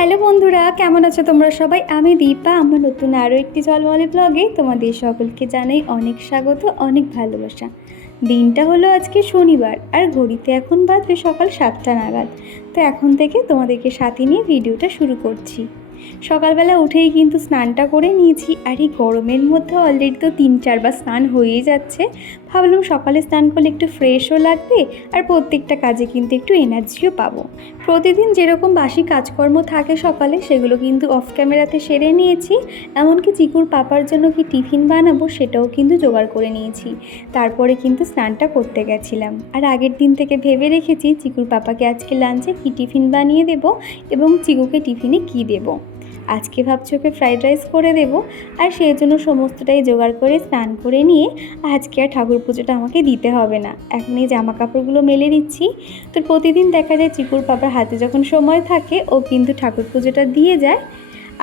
Hello বন্ধুরা, কেমন আছো তোমরা সবাই? আমি দীপা, আমার নতুন আরও একটি ঝলমলে ব্লগে তোমাদের সকলকে জানাই অনেক স্বাগত, অনেক ভালোবাসা। দিনটা হলো আজকে শনিবার, আর ঘড়িতে এখন বাজবে সকাল সাতটা নাগাদ। তো এখন থেকে তোমাদেরকে সাথে নিয়ে ভিডিওটা শুরু করছি। সকালবেলা উঠেই কিন্তু স্নানটা করে নিয়েছি, আর এই গরমের মধ্যে অলরেডি তো তিন চারবার স্নান হয়েই যাচ্ছে। ভাবলাম সকালে স্নান করলে একটু ফ্রেশও লাগবে আর প্রত্যেকটা কাজে কিন্তু একটু এনার্জিও পাবো। প্রতিদিন যেরকম বাসি কাজকর্ম থাকে সকালে, সেগুলো কিন্তু অফ ক্যামেরাতে সেরে নিয়েছি। এমনকি চিকুর পাপার জন্য কি টিফিন বানাবো সেটাও কিন্তু জোগাড় করে নিয়েছি। তারপরে কিন্তু স্নানটা করতে গেছিলাম। আর আগের দিন থেকে ভেবে রেখেছি, চিকুর পাপাকে আজকে লাঞ্চে কী টিফিন বানিয়ে দেব এবং চিকুকে টিফিনে কী দেবো। আজকে ভাবছি ওকে ফ্রাইড রাইস করে দেবো। আর সেই জন্য সমস্তটাই জোগাড় করে, স্নান করে নিয়ে আজকে আর ঠাকুর পুজোটা আমাকে দিতে হবে না। এখন এই জামা কাপড়গুলো মেলে দিচ্ছি তো প্রতিদিন দেখা যায় চিকুর পাপার হাতে যখন সময় থাকে, ও কিন্তু ঠাকুর পুজোটা দিয়ে যায়।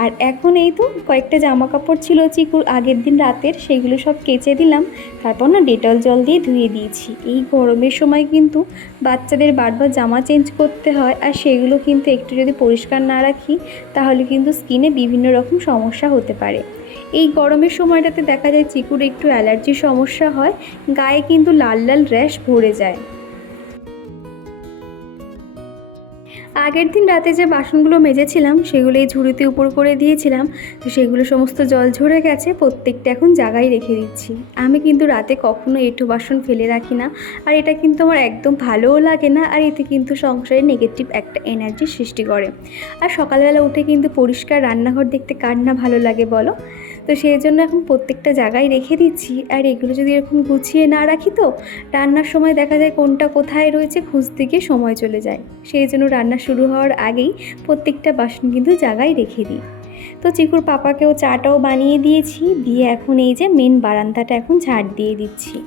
আর এখন এই তো কয়েকটা জামা কাপড় ছিল চিকুর আগের দিন রাতের সেগুলো সব কেচে দিলাম। তারপর না ডেটল জল দিয়ে ধুয়ে দিয়েছি। এই গরমের সময় কিন্তু বাচ্চাদের বারবার জামা চেঞ্জ করতে হয় আর সেগুলো কিন্তু একটু যদি পরিষ্কার না রাখি, তাহলে কিন্তু স্কিনে বিভিন্ন রকম সমস্যা হতে পারে। এই গরমের সময়টাতে দেখা যায় চিকুর একটু অ্যালার্জির সমস্যা হয়, গায়ে কিন্তু লাল লাল র্যাশ ভরে যায়। আগের দিন রাতে যে বাসনগুলো মেজেছিলাম, সেগুলো এই ঝুড়িতে উপর করে দিয়েছিলাম। তো সেগুলো সমস্ত জল ঝরে গেছে, প্রত্যেকটা এখন জায়গায় রেখে দিচ্ছি। আমি কিন্তু রাতে কখনো এঁঠো বাসন ফেলে রাখি না। আর এটা কিন্তু আমার একদম ভালোও লাগে না, আর এতে কিন্তু সংসারে নেগেটিভ একটা এনার্জি সৃষ্টি করে। আর সকালবেলা উঠে কিন্তু পরিষ্কার রান্নাঘর দেখতে কার না ভালো লাগে বলো? তো সেই জন্য এখন প্রত্যেকটা জায়গায় রেখে দিচ্ছি। আর এগুলো যদি এরকম গুছিয়ে না রাখি তো রান্নার সময় দেখা যায় কোনটা কোথায় রয়েছে খুঁজতে গিয়ে সময় চলে যায়। সেই জন্য রান্না শুরু হওয়ার আগেই প্রত্যেকটা বাসন কিন্তু জায়গায় রেখে দিই। তো চিকুর পাপাকেও চাটাও বানিয়ে দিয়েছি। দিয়ে এখন এই যে মেন বারান্দাটা এখন ঝাড় দিয়ে দিচ্ছি।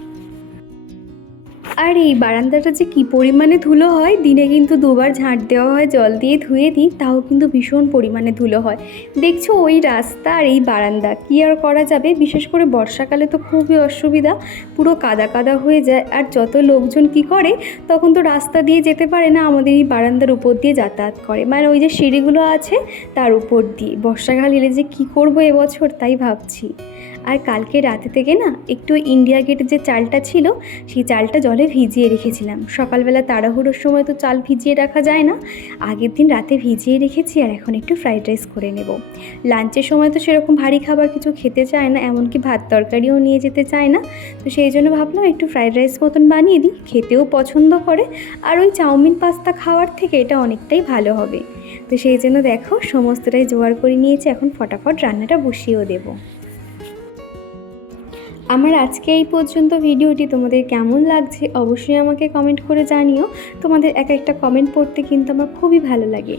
আর এই বারান্দাটা যে কী পরিমাণে ধুলো হয়, দিনে কিন্তু দুবার ঝাঁট দেওয়া হয়, জল দিয়ে ধুয়ে দিই, তাও কিন্তু ভীষণ পরিমাণে ধুলো হয়। দেখছ ওই রাস্তা আর এই বারান্দা, কী আর করা যাবে? বিশেষ করে বর্ষাকালে তো খুবই অসুবিধা, পুরো কাদা কাদা হয়ে যায়, আর যত লোকজন কি করে, তখন তো রাস্তা দিয়ে যেতে পারে না, আমাদের এই বারান্দার উপর দিয়ে যাতায়াত করে। মানে ওই যে সিঁড়িগুলো আছে, তার উপর দিয়ে। বর্ষাকাল এলে যে কী করব এবছর তাই ভাবছি। আর কালকে রাতে থেকে না একটু ইন্ডিয়া গেটের যে চালটা ছিল, সেই চালটা জলে ভিজিয়ে রেখেছিলাম। সকালবেলা তাড়াহুড়োর সময় তো চাল ভিজিয়ে রাখা যায় না। আগের দিন রাতে ভিজিয়ে রেখেছি আর এখন একটু ফ্রাইড রাইস করে নেব। লাঞ্চের সময় তো সেরকম ভারী খাবার কিছু খেতে চায় না, এমনকি ভাত তরকারিও নিয়ে যেতে চায় না। তো সেই জন্য ভাবলাম একটু ফ্রাইড রাইস মতন বানিয়ে দিই, খেতেও পছন্দ করে। আর ওই চাউমিন পাস্তা খাওয়ার থেকে এটা অনেকটাই ভালো হবে। তো সেই জন্য দেখো, সমস্তটাই জোগাড় করে নিয়েছি, এখন ফটাফট রান্নাটা বসিয়েও দেবো। আমার আজকে এই পর্যন্ত ভিডিওটি তোমাদের কেমন লাগছে অবশ্যই আমাকে কমেন্ট করে জানিও। তোমাদের এক একটা কমেন্ট পড়তে কিন্তু আমার খুবই ভালো লাগে।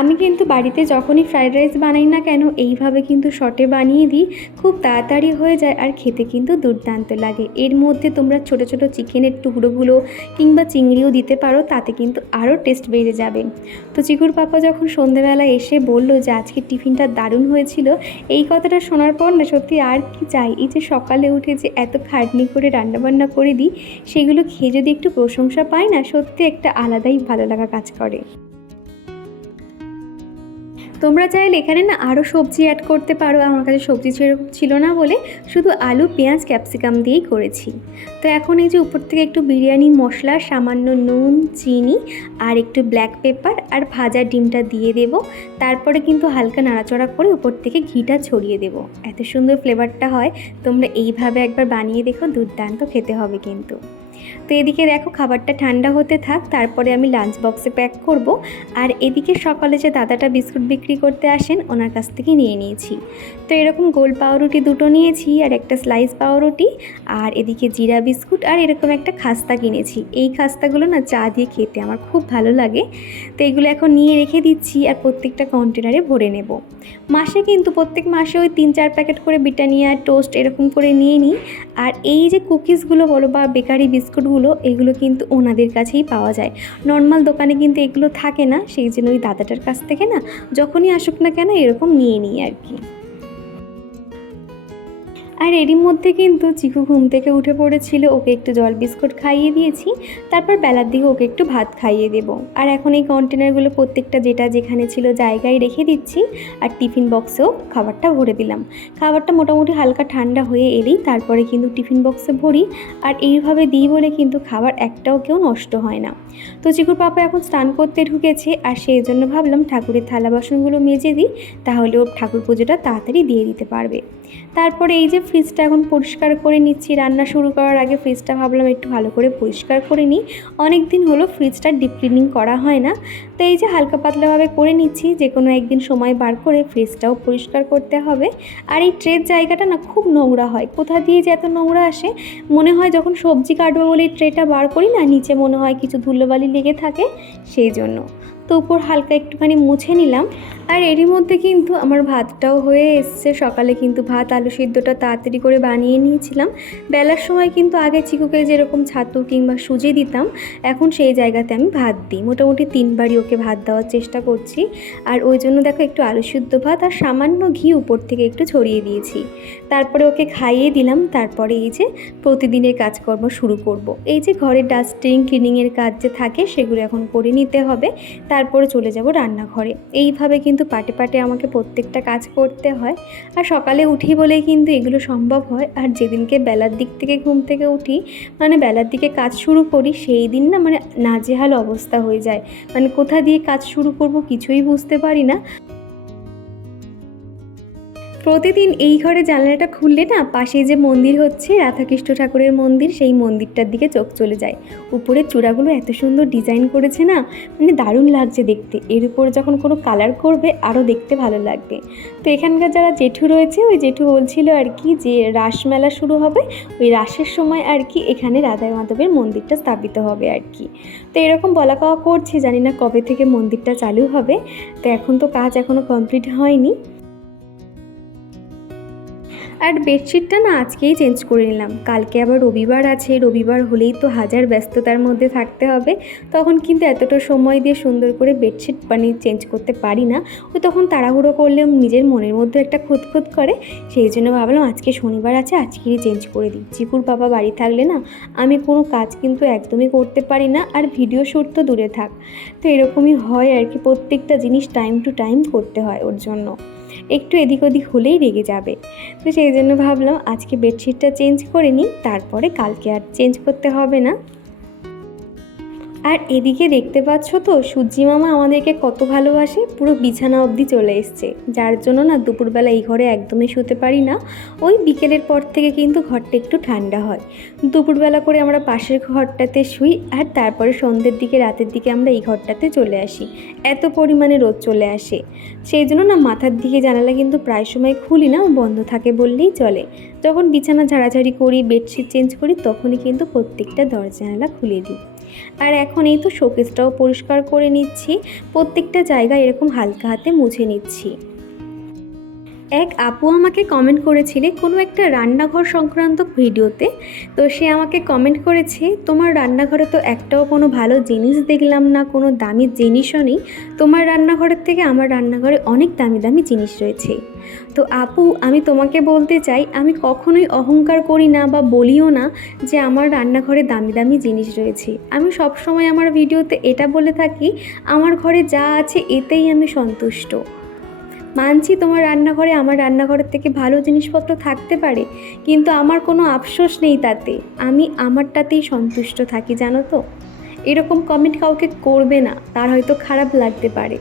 আমি কিন্তু বাড়িতে যখনই ফ্রাইড রাইস বানাই না কেন, এইভাবে কিন্তু শর্টে বানিয়ে দিই, খুব তাড়াতাড়ি হয়ে যায় আর খেতে কিন্তু দুর্দান্ত লাগে। এর মধ্যে তোমরা ছোট ছোট চিকেনের টুকরোগুলো কিংবা চিংড়িও দিতে পারো, তাতে কিন্তু আরও টেস্ট বেড়ে যাবে। তো চিকুর পাপা যখন সন্ধেবেলা এসে বলল যে আজকে টিফিনটা দারুণ হয়েছিল, এই কথাটা শোনার পর না সত্যি আর কি চাই? এই যে সকালে উঠে যে এত খাটনি করে রান্নাবান্না করে দিই, সেগুলো খেয়ে যদি একটু প্রশংসা পাই না, সত্যি একটা আলাদাই ভালো লাগা কাজ করে। তোমরা চাইলে এখানে না আরও সবজি অ্যাড করতে পারো। আমার কাছে সবজি ছিল না বলে শুধু আলু, পেঁয়াজ ক্যাপসিকাম দিয়েই করেছি। তো এখন এই যে উপর থেকে একটু বিরিয়ানি মশলা, সামান্য নুন, চিনি আর একটু ব্ল্যাক পেপার আর ভাজা ডিমটা দিয়ে দেব। তারপরে কিন্তু হালকা নাড়াচড়া করে উপর থেকে ঘিটা ছড়িয়ে দেব। এত সুন্দর ফ্লেভারটা হয়, তোমরা এইভাবে একবার বানিয়ে দেখো, দুর্দান্ত খেতে হবে কিন্তু। তো এদিকে দেখো খাবারটা ঠান্ডা হতে থাক, তারপরে আমি লাঞ্চ বক্সে প্যাক করব। আর এদিকে সকালে যে দাদাটা বিস্কুট বিক্রি করতে আসেন, ওনার কাছ থেকে নিয়ে নিয়েছি। তো এরকম গোল পাউরুটি দুটো নিয়েছি, আর একটা স্লাইস পাউরুটি, আর এদিকে জিরা বিস্কুট, আর এরকম একটা খাস্তা কিনেছি। এই খাস্তাগুলো না চা দিয়ে খেতে আমার খুব ভালো লাগে। তো এগুলো এখন নিয়ে রেখে দিচ্ছি, আর প্রত্যেকটা কন্টেনারে ভরে নেব। মাসে কিন্তু প্রত্যেক মাসে ওই তিন চার প্যাকেট করে বিটানিয়া টোস্ট এরকম করে নিয়ে নিই। আর এই যে কুকিজগুলো বলো বা বেকারি বিস্কুটগুলো, এগুলো কিন্তু ওনাদের কাছেই পাওয়া যায়। নর্মাল দোকানে কিন্তু এগুলো থাকে না, সেই জন্য ওই দাদাটার কাছ থেকে না, যখনই আসুক না কেন এরকম নিয়ে নিই আর কি। আর এরই মধ্যে কিন্তু চিকু ঘুম থেকে উঠে পড়েছিল। ওকে একটু জল বিস্কুট খাইয়ে দিয়েছি, তারপর বেলার দিকে ওকে একটু ভাত খাইয়ে দেবো। আর এখন এই কন্টেনারগুলো প্রত্যেকটা যেটা যেখানে ছিল জায়গায় রেখে দিচ্ছি আর টিফিন বক্সেও খাবারটা ভরে দিলাম। খাবারটা মোটামুটি হালকা ঠান্ডা হয়ে এলেই তারপরে কিন্তু টিফিন বক্সে ভরি আর এইভাবে দিই বলে কিন্তু খাবার একটাও কেউ নষ্ট হয় না। তো চিকুর পাপা এখন স্নান করতে ঢুকেছে আর সেই জন্য ভাবলাম ঠাকুরের থালা বাসনগুলো মেজে দিই, তাহলে ওর ঠাকুর পুজোটা তাড়াতাড়ি দিয়ে দিতে পারবে। তারপরে এই যে ফ্রিজটা এখন পরিষ্কার করে নিচ্ছি। রান্না শুরু করার আগে ফ্রিজটা ভাবলাম একটু ভালো করে পরিষ্কার করে নিই। অনেক দিন হলো ফ্রিজটা ডিপ ক্লিনিং করা হয় না। তো এই যে হালকা পাতলাভাবে করে নিচ্ছি, যে কোনো একদিন সময় বার করে ফ্রিজটাও পরিষ্কার করতে হবে। আর এই ট্রের জায়গাটা না খুব নোংরা হয়। কোথা দিয়ে যে এত নোংরা আসে, মনে হয় যখন সবজি কাটবো বলে ট্রেটা বার করি না, নিচে মনে হয় কিছু ধুলোবালি লেগে থাকে, সেই জন্য। তো উপর হালকা একটুখানি মুছে নিলাম। আর এরই মধ্যে কিন্তু আমার ভাতটাও হয়ে এসছে। সকালে কিন্তু ভাত, আলু সিদ্ধটা তাড়াতাড়ি করে বানিয়ে নিয়েছিলাম। বেলার সময় কিন্তু আগে চিকুকে যেরকম ছাতু কিংবা সুজি দিতাম, এখন সেই জায়গাতে আমি ভাত দিই। মোটামুটি তিনবারই ওকে ভাত দেওয়ার চেষ্টা করছি। আর ওই জন্য দেখো একটু আলু সিদ্ধ ভাত আর সামান্য ঘি উপর থেকে একটু ছড়িয়ে দিয়েছি। তারপরে ওকে খাইয়ে দিলাম। তারপরে এই যে প্রতিদিনের কাজকর্ম শুরু করব। এই যে ঘরের ডাস্টিং, ক্লিনিংয়ের কাজ যে থাকে সেগুলো এখন করে নিতে হবে। তারপরে চলে যাব রান্নাঘরে। এইভাবে কিন্তু পাটে পাটে আমাকে প্রত্যেকটা কাজ করতে হয়। আর সকালে উঠি বলেই কিন্তু এগুলো সম্ভব হয়। আর যেদিনকে বেলার দিক থেকে ঘুম থেকে উঠি মানে বেলার দিকে কাজ শুরু করি, সেই দিন না মানে নাজেহাল অবস্থা হয়ে যায়। মানে কোথা দিয়ে কাজ শুরু করব কিছুই বুঝতে পারি না। প্রতিদিন এই ঘরে জানলাটা খুললে না পাশে যে মন্দির হচ্ছে, রাধাকৃষ্ণ ঠাকুরের মন্দির, সেই মন্দিরটার দিকে চোখ চলে যায়। উপরের চূড়াগুলো এত সুন্দর ডিজাইন করেছে না মানে দারুণ লাগছে দেখতে। এর উপর যখন কোনো কালার করবে আরও দেখতে ভালো লাগবে। তো এখানকার যারা জেঠু রয়েছে, ওই জেঠু বলছিল আর কি যে রাসমেলা শুরু হবে, ওই রাসের সময় আর কি এখানে রাধা মাধবের মন্দিরটা স্থাপিত হবে আর কি। তো এরকম বলা কওয়া করছে, জানি না কবে থেকে মন্দিরটা চালু হবে। তো এখন তো কাজ এখনও কমপ্লিট হয়নি। আর বেডশিটটা না আজকেই চেঞ্জ করে নিলাম। কালকে আবার রবিবার আছে, রবিবার হলেই তো হাজার ব্যস্ততার মধ্যে থাকতে হবে। তখন কিন্তু এতটা সময় দিয়ে সুন্দর করে বেডশিট মানে চেঞ্জ করতে পারি না। ও তখন তাড়াহুড়ো করলে নিজের মনের মধ্যে একটা খুঁতখুত করে। সেই জন্য ভাবলাম আজকে শনিবার আছে, আজকেই চেঞ্জ করে দিই। চিকুর বাবা বাড়ি থাকলে না আমি কোনো কাজ কিন্তু একদমই করতে পারি না। আর ভিডিও শ্যুট তো দূরে থাক। তো এরকমই হয় আর কি, প্রত্যেকটা জিনিস টাইম টু টাইম করতে হয় ওর জন্য। একটু এদিক ওদিক হলেই রেগে যাবে। তো সেই জন্য ভাবলাম আজকে বেডশিটটা চেঞ্জ করে নিই, তারপরে কালকে আর চেঞ্জ করতে হবে না। আর এদিকে দেখতে পাচ্ছ তো সূর্যি মামা আমাদেরকে কত ভালোবাসে, পুরো বিছানা অবধি চলে এসছে। যার জন্য না দুপুরবেলা এই ঘরে একদমই শুতে পারি না। ওই বিকেলের পর থেকে কিন্তু ঘরটা একটু ঠান্ডা হয়। দুপুরবেলা করে আমরা পাশের ঘরটাতে শুই আর তারপরে সন্ধ্যের দিকে, রাতের দিকে আমরা এই ঘরটাতে চলে আসি। এত পরিমাণে রোদ চলে আসে। সেই জন্য না মাথার দিকে জানালা কিন্তু প্রায় সময় খুলি না, বন্ধ থাকে বললেই চলে। যখন বিছানা ঝাড়াঝাড়ি করি, বেডশিট চেঞ্জ করি, তখনই কিন্তু প্রত্যেকটা দরজা জানালা খুলে দিই। আর এখন এই তো শোকেসটাও পরিষ্কার করে নিচ্ছি। প্রত্যেকটা জায়গা এরকম হালকা হাতে মুছে নিচ্ছি। এক আপু আমাকে কমেন্ট করেছিলে কোনো একটা রান্নাঘর সংক্রান্ত ভিডিওতে। তো সে আমাকে কমেন্ট করেছে, তোমার রান্নাঘরে তো একটাও কোনো ভালো জিনিস দেখলাম না, কোনো দামি জিনিসও নেই। তোমার রান্নাঘরের থেকে আমার রান্নাঘরে অনেক দামি দামি জিনিস রয়েছে। তো আপু, আমি তোমাকে বলতে চাই, আমি কখনোই অহংকার করি না বা বলিও না যে আমার রান্নাঘরে দামি দামি জিনিস রয়েছে। আমি সবসময় আমার ভিডিওতে এটা বলে থাকি, আমার ঘরে যা আছে এতেই আমি সন্তুষ্ট। মানছি তোমার রান্নাঘরে, আমার রান্নাঘরের থেকে ভালো জিনিসপত্র থাকতে পারে, কিন্তু আমার কোনো আফসোস নেই তাতে। আমি আমারটাতেই সন্তুষ্ট থাকি, জানো তো? এরকম কমেন্ট কাউকে করবে না, তার হয়তো খারাপ লাগতে পারে।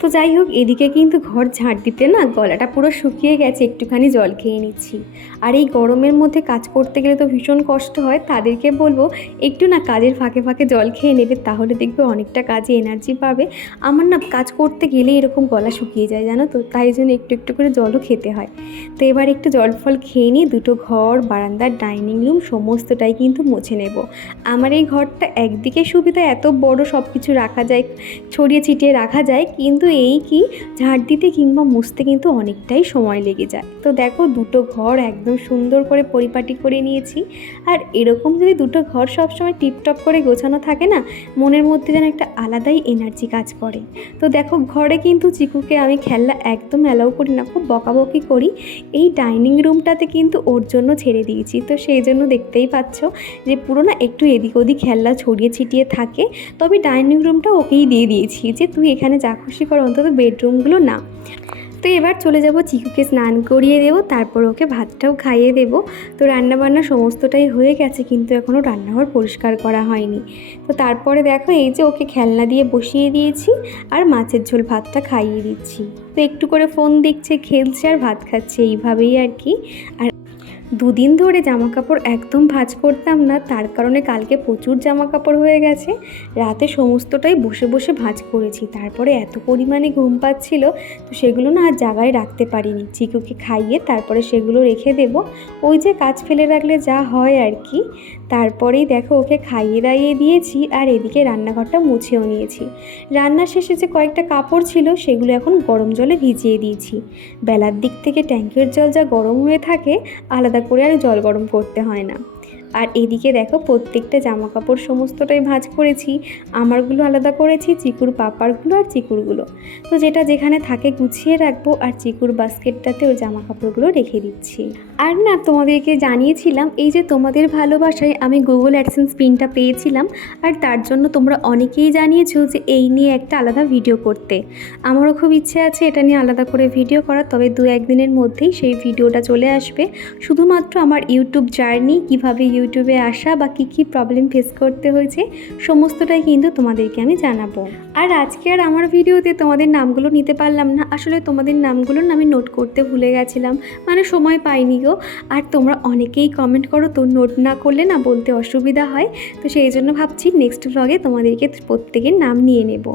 তো যাই হোক, এদিকে কিন্তু ঘর ঝাড় দিতে না গলাটা পুরো শুকিয়ে গেছে, একটুখানি জল খেয়ে নিচ্ছি। আর এই গরমের মধ্যে কাজ করতে গেলে তো ভীষণ কষ্ট হয়, তাদেরকে বলব একটু না কাজের ফাঁকে ফাঁকে জল খেয়ে নেবে, তাহলে দেখবে অনেকটা কাজে এনার্জি পাবে। আমার না কাজ করতে গেলে এরকম গলা শুকিয়ে যায় জানো তো, তাই জন্য একটু একটু করে জলও খেতে হয়। তো এবার একটু জল ফল খেয়ে নিয়ে দুটো ঘর, বারান্দার ডাইনিং রুম সমস্তটাই কিন্তু মুছে নেব। আমার এই ঘরটা একদিকে সুবিধা, এত বড় সব কিছু রাখা যায়, ছড়িয়ে ছিটিয়ে রাখা যায়, কিন্তু এই কি? ঝাড় দিতে কিংবা মুছতে কিন্তু অনেকটাই সময় লেগে যায়। তো দেখো, দুটো ঘর একদম সুন্দর করে পরিপাটি করে নিয়েছি। আর এরকম যদি দুটো ঘর সবসময় টিপটপ করে গোছানো থাকে না, মনের মধ্যে যেন একটা আলাদাই এনার্জি কাজ করে। তো দেখো, ঘরে কিন্তু চিকুকে আমি খেলনা একদম অ্যালাউ করি না, খুব বকাবকি করি। এই ডাইনিং রুমটাতে কিন্তু ওর জন্য ছেড়ে দিয়েছি। তো সেই জন্য দেখতেই পাচ্ছ যে পুরো না একটু এদিক ওদিক খেলনা ছড়িয়ে ছিটিয়ে থাকে। তবে ডাইনিং রুমটা ওকেই দিয়ে দিয়েছি যে, তুই এখানে যা খুশি কর অন্তত বেডরুমগুলো না। তো এবার চলে যাব চিকুকে স্নান করিয়ে দেবো, তারপর ওকে ভাতটাও খাইয়ে দেবো। তো রান্নাবান্না সমস্তটাই হয়ে গেছে, কিন্তু এখনও রান্নাঘর পরিষ্কার করা হয়নি। তো তারপরে দেখো, এই যে ওকে খেলনা দিয়ে বসিয়ে দিয়েছি আর মাছের ঝোল ভাতটা খাইয়ে দিচ্ছি। তো একটু করে ফোন দেখছে, খেলছে আর ভাত খাচ্ছে, এইভাবেই আর কি। আর দুদিন ধরে জামা কাপড় একদম ভাঁজ করতাম না, তার কারণে কালকে প্রচুর জামা কাপড় হয়ে গেছে। রাতে সমস্তটাই বসে বসে ভাঁজ করেছি, তারপরে এত পরিমাণে ঘুম পাচ্ছিল, তো সেগুলো না আর জায়গায় রাখতে পারিনি। চিকুকে খাইয়ে তারপরে সেগুলো রেখে দেব। ওই যে কাজ ফেলে রাখলে যা হয় আর কি। তারপরেই দেখো ওকে খাইয়ে দাইয়ে দিয়েছি, আর এদিকে রান্নাঘরটা মুছেও নিয়েছি। রান্না শেষে যে কয়েকটা কাপড় ছিল, সেগুলো এখন গরম জলে ভিজিয়ে দিয়েছি। বেলার দিক থেকে ট্যাঙ্কের জল যা গরম হয়ে থাকে, আলাদা করে আর জল গরম করতে হয় না। আর এদিকে দেখো প্রত্যেকটা জামা কাপড় সমস্তটাই ভাঁজ করেছি। আমারগুলো আলাদা করেছি, চিকুর পাপারগুলো আর চিকুরগুলো। তো যেটা যেখানে থাকে গুছিয়ে রাখব আর চিকুর বাস্কেটটাতে ওই জামা কাপড়গুলো রেখে দিচ্ছি। আর না, তোমাদেরকে জানিয়েছিলাম, এই যে তোমাদের ভালোবাসায় আমি গুগল অ্যাডসেন্স পিনটা পেয়েছিলাম, আর তার জন্য তোমরা অনেকেই জানিয়েছো যে এই নিয়ে একটা আলাদা ভিডিও করতে। আমারও খুব ইচ্ছে আছে এটা নিয়ে আলাদা করে ভিডিও করার, তবে দু একদিনের মধ্যেই সেই ভিডিওটা চলে আসবে। শুধুমাত্র আমার ইউটিউব জার্নি কীভাবে ইউটিউবে আসা বা কী কী প্রবলেম ফেস করতে হয়েছে, সমস্তটাই কিন্তু তোমাদেরকে আমি জানাব। আর আজকে আর আমার ভিডিওতে তোমাদের নামগুলো নিতে পারলাম না। আসলে তোমাদের নামগুলো আমি নোট করতে ভুলে গেছিলাম মানে সময় পাইনি গো। আর তোমরা অনেকেই কমেন্ট করো, তো নোট না করলে না বলতে অসুবিধা হয়। তো সেই জন্য ভাবছি নেক্সট ব্লগে তোমাদেরকে প্রত্যেকের নাম নিয়ে নেব।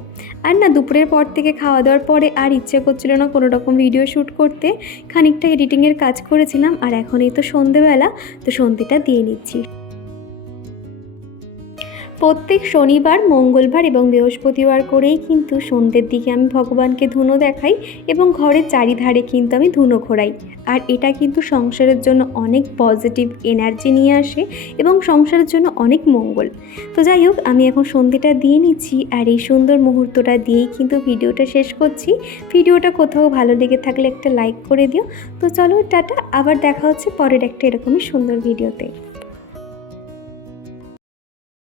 আর না, দুপুরের পর থেকে খাওয়া দাওয়ার পরে আর ইচ্ছে করছিল না কোনো রকম ভিডিও শ্যুট করতে। খানিকটা এডিটিংয়ের কাজ করেছিলাম, আর এখন এই তো সন্ধেবেলা, তো সন্ধেটা দিয়ে নিচ্ছি। প্রত্যেক শনিবার, মঙ্গলবার এবং বৃহস্পতিবার করেই কিন্তু সন্ধ্যের দিকে আমি ভগবানকে ধুনো দেখাই এবং ঘরের চারিধারে কিন্তু আমি ধুনো ঘোরাই আর এটা কিন্তু সংসারের জন্য অনেক পজিটিভ এনার্জি নিয়ে আসে এবং সংসারের জন্য অনেক মঙ্গল। তো যাই হোক, আমি এখন সন্ধ্যেটা দিয়ে নিচ্ছি আর এই সুন্দর মুহূর্তটা দিয়েই কিন্তু ভিডিওটা শেষ করছি। ভিডিওটা কোথাও ভালো লেগে থাকলে একটা লাইক করে দিও। তো চলো, টাটা, আবার দেখা হচ্ছে পরের একটা এরকমই সুন্দর ভিডিওতে